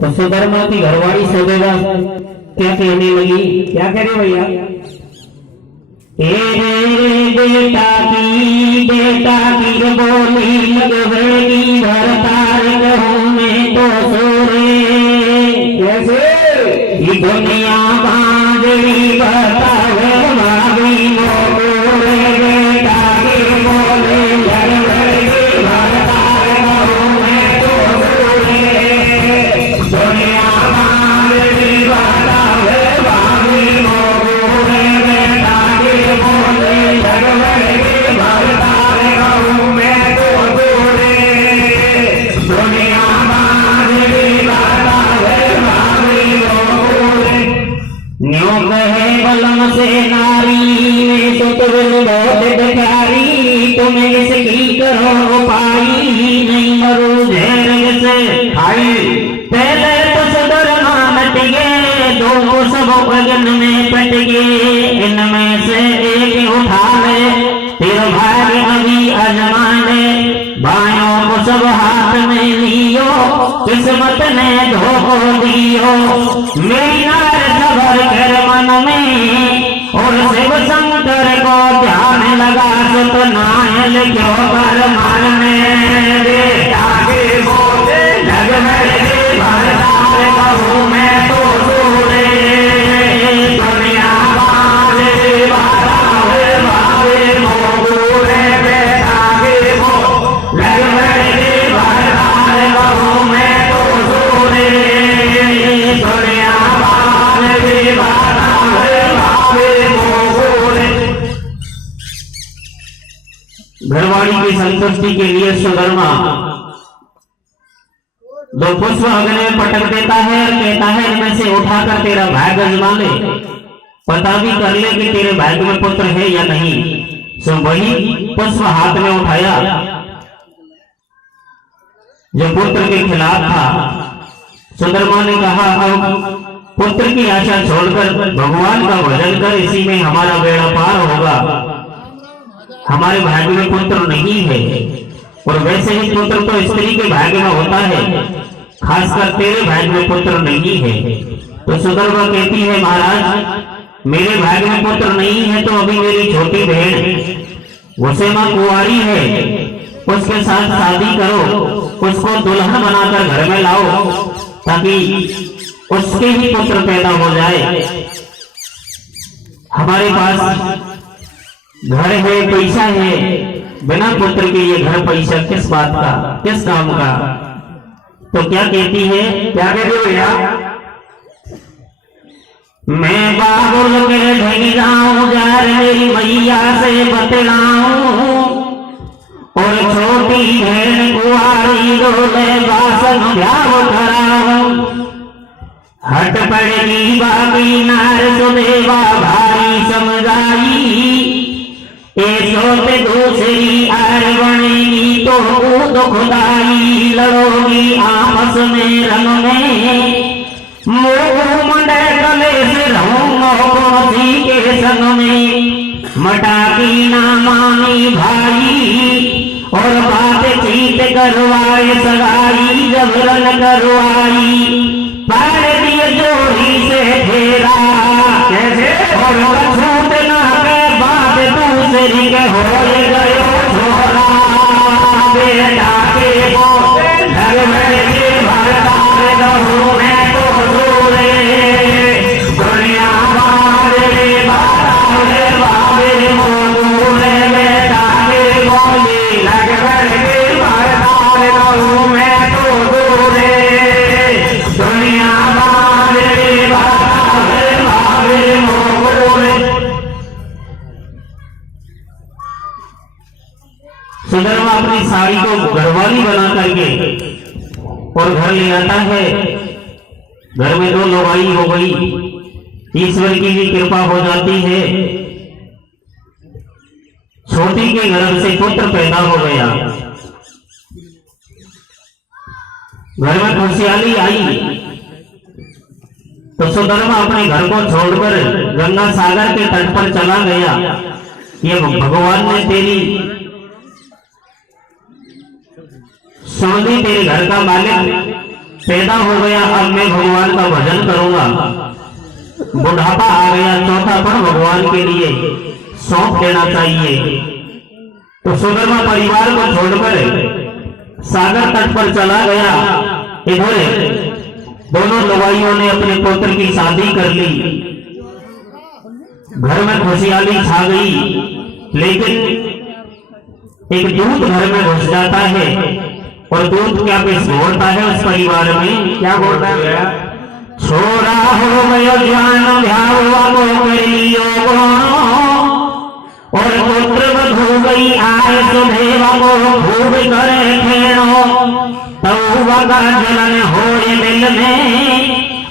तो सुधर्मा की घरवाली सौदेवा क्या कहने लगी? क्या कह रहे भैया? बेटा की बोली लगवेगी भरतार कहूँ मैं तो सोरे कैसे ये दुनिया बांधड़ी बतावे भाभी मोरे बेटा की बोली लगवेगी भरतार कहूँ मैं तो सोरे दुनिया बांधड़ी बतावे भाभी मोरे बेटा की बोली लगवेगी भरतार कहूँ मैं तो सोरे दुनिया बांधड़ी बतावे भाभी मोरे न्यों कहे बलम से नारी में तो तुम बहुत बेकारी तुम्हें इसकी करो पाई नहीं मरो झेर से खाई पहले तो सुधर्मा मट गए दो सब गगन में पट गए इनमें से एक उठा ले तेरा भाग्य अभी अजमा ले बायों को सब हाथ में लियो किस्मत ने धोखो दियो मेरी नार खबर कर मन में और शिव शंकर को ध्यान लगा सतनायल क्यों कर मन में बेटा के बोले जग में भरतार कहूँ मैं तो सोरे दुनिया वाले बतावे भावे मोरे बेटा के बोले जग में भरतार कहूँ मैं तो सोरे दुनिया वाले बतावे भावे मोरे। घरवाली की संतुष्टि के लिए सुधर्मा दो पुष्प अग्नि में पटक देता है और कहता है इनमें से उठाकर तेरा भाग्य आजमा ले पता भी कर ले कि तेरे भाग्य में पुत्र है या नहीं। सो वही पुष्प हाथ में उठाया जो पुत्र के खिलाफ था। सुधर्मा ने कहा अब पुत्र की आशा छोड़कर भगवान का भजन कर इसी में हमारा बेड़ा पार होगा। हमारे भाग्य में पुत्र नहीं है और वैसे ही पुत्र तो स्त्री के भाग्य में होता है खासकर तेरे भाग्य में पुत्र नहीं है। तो सुधर्मा कहती है महाराज मेरे भाग्य में पुत्र नहीं है तो अभी मेरी छोटी बहन वसेमा कुंवारी है उसके साथ शादी करो उसको दुल्हन बनाकर घर में लाओ ताकि उसके ही पुत्र पैदा हो जाए। हमारे पास घर है पैसा है बिना पुत्र के ये घर पैसा किस बात का किस काम का। तो क्या कहती है? क्या कहती हो भैया? मैं बाबुल के ढग जाऊं जा मेरी मैया से बतलाऊं और छोटी बहन कुआरी रोले बासन ब्याह कराऊं हट पड़ेगी बाकी नार सुदेवा भारी समझाई सोते दूसरी आर बनेगी तो कूद खुदाई लड़ोगी आपस में रंग में मोह मंडे गले से रहूंगी के संग में मटाकी ना मानी भाई और बातचीत करवाए सगाई जबरन करवाई पार दिए जोड़ी से फेरा कैसे और छूट ना के बात दूसरी के हो गयो छोरा बेटा के बोले घर में भरतार कहूँ मैं तो सोरे दुनिया वाले बतावे भावे मोरे बेटा के बोले लग भरतार कहूँ मैं तो सोरे दुनिया वाले बतावे भावे मोरे। सुधर्मा अपनी साड़ी को घरवाली बना करके और घर ले आता है। घर में दो लोगाई हो गई ईश्वर की भी कृपा हो जाती है। छोटी के गर्भ से पुत्र पैदा हो गया। घर में खुशहाली आई तो सुधर्मा अपने घर को छोड़कर गंगा सागर के तट पर चला गया। ये भगवान ने तेरी समझी तेरे घर का मालिक पैदा हो गया, अब मैं भगवान का भजन करूंगा। बुढ़ापा आ गया, चौथा पन भगवान के लिए सौंप देना चाहिए। तो सुधर्मा परिवार को छोड़कर सागर तट पर चला गया। इधर दोनों लुगाइयों ने अपने पुत्र की शादी कर ली, घर में खुशहाली छा गई। लेकिन एक दूत घर में घुस जाता है और दूत क्या घोरता है उस परिवार में, क्या घोरता है? छोरा हो गयो ज्ञान भ्यावा को कर लियो और पुत्र बधू गई आए सुधेवा को खूब करे खेणो। तऊ का जलन हो दिल में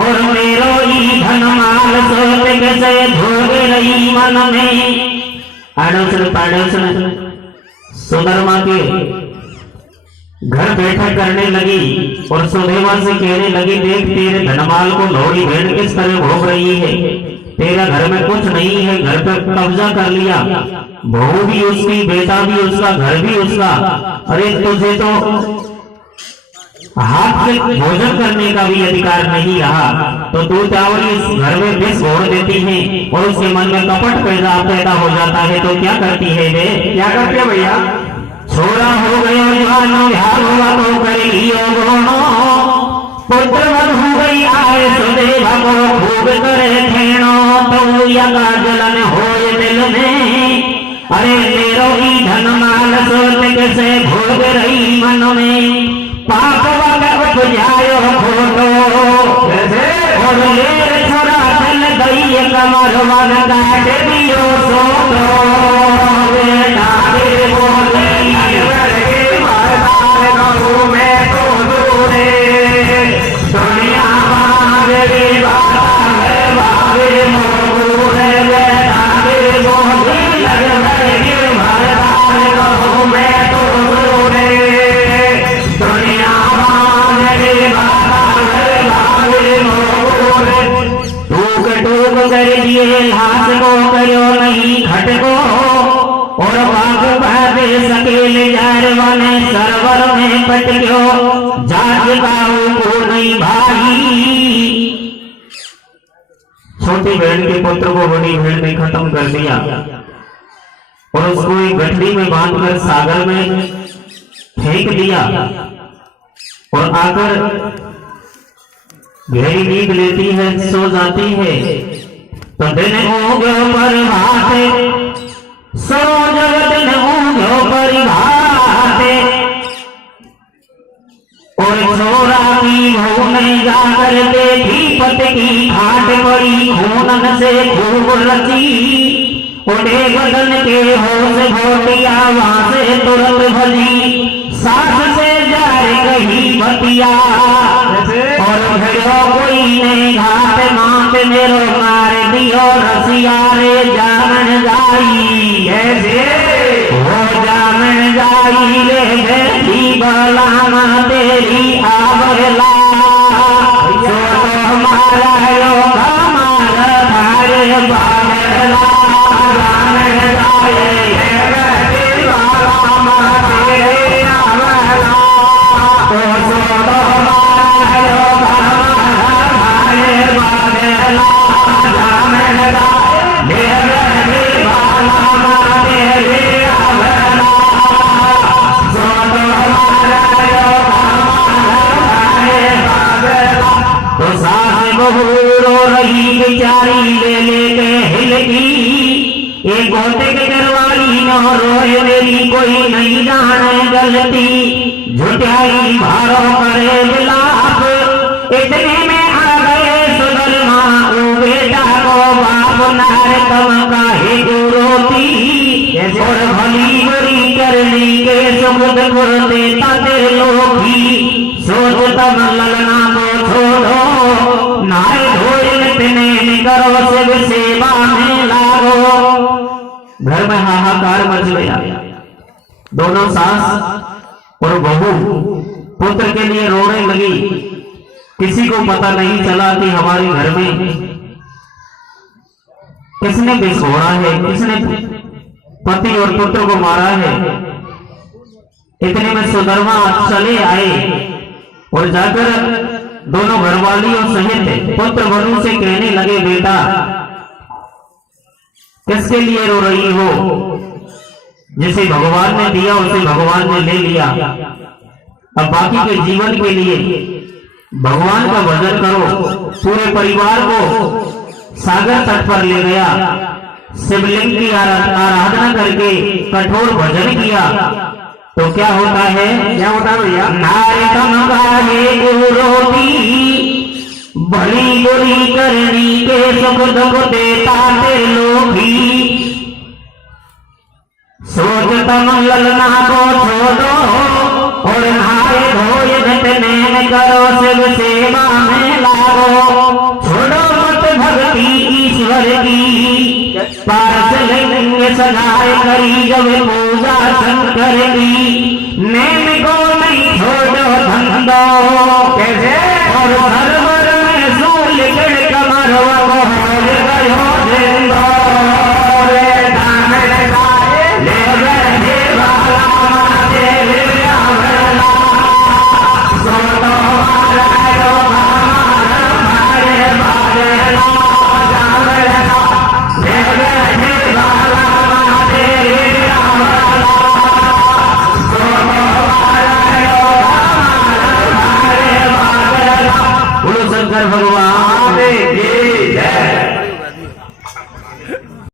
और मेरो ही धन माल सोच कैसे भोग रही मन में। आड़ोसन सुधर्मा के घर बैठक करने लगी और सुधेवा से कहने लगी, देख तेरे धनमाल को लोड़ी भेड़ किस तरह भोग रही है। तेरा घर में कुछ नहीं है, घर पर कब्जा कर लिया, बहू भी उसकी, बेटा भी उसका, घर भी उसका। अरे तुझे तो हाथ से भोजन करने का भी अधिकार नहीं रहा, तो तू चावल इस घर में विष घोर देती है और उसके मन में कपट पैदा हो जाता है। तो क्या करती है वे, क्या करते है भैया? छोरा हो गयो जवान भ्यावा को कर लियो गोनो, पुत्र बधू गई आए सुधेवा को खूब करे खेणो। तो यका जलन होए दिल में, अरे मेरो ही धन माल सोच कैसे भोग रही मन में। पाप वग उठ जायो खोटो और ले छोरा चल गई कमर वन काट दियो सोटो। बेटा रे बोले मैं तो दूरे दुनिया बाबे बाबे मोरे बेटा रे बोले मैं तो दूरे दुनिया टूक कर दिए हाथ को करो नहीं खटको और बाग भागे सकेल जारवाने सरवर में पटक्यो जाग गाऊ को नहीं भाई। छोटी बहन के पुत्र को बड़ी बहन ने खत्म कर दिया और उसको एक गठरी में बांधकर सागर में फेंक दिया और आकर गहरी नींद लेती है, सो जाती है। तो दिन ऊँघो पर भाते सो जग दिन ऊँघो पर भाते और छोरा की बहू ने जाकर देखी पत की घाट पड़ी खूनन से खूब रची। उठे बदन के होश भोटिया वहां से तुरंत भली सास से जाए कही बतिया और भेड़ो कोई ने घाट मात मेरो मार दियो रसिया रे जामन जाई ऐसे हो जामन जाई रे भेड़ी बलाना तेरी आवला जो तो हमारा यो हमारा धारे बागला जामन जाए भेड़ी बलाना तेरी आवला तो सो तो हमारा यो बेचारी ले लेके हिलकी एक गोते के करवाली न रोए मेरी कोई नहीं जाने गलती झुटियाई भारो करे विलाप। इतने में आ गए सुधर्मा ओ बेटा को बाप नार तम का हे रोती और भली बुरी करने के सुख गुर देता दे लोगी सोच तब ललना को छोड़ो नाय धोए करो शिव सेवा में लागो। घर में हाहाकार मच गया। दोनों सास और बहू पुत्र के लिए रोने लगी। किसी को पता नहीं चला कि हमारे घर में किसने बिछोड़ा है, किसने पति और पुत्र को मारा है। इतने में सुधर्मा चले आए और जाकर दोनों घरवालियों सहित पुत्र वरु से कहने लगे, बेटा किसके लिए रो रही हो? जिसे भगवान ने दिया उसे भगवान ने ले लिया। अब बाकी के जीवन के लिए भगवान का भजन करो। पूरे परिवार को सागर तट पर ले गया, शिवलिंग की आराधना करके कठोर भजन किया। तो क्या होता है? क्या होता है भैया? नायकम गाये रोटी भली बुरी करनी के सुख दुख देता त्रिलोकी। सोच तम ललना को छोड़ो और नहाए धोए नित्य करो, शिव सेवा में लागो। छोड़ो मत भक्ति ईश्वर की, पार्शलिंग सजाए करी जब पूजा शंकर की। नैन को नहीं छोड़ो धंधो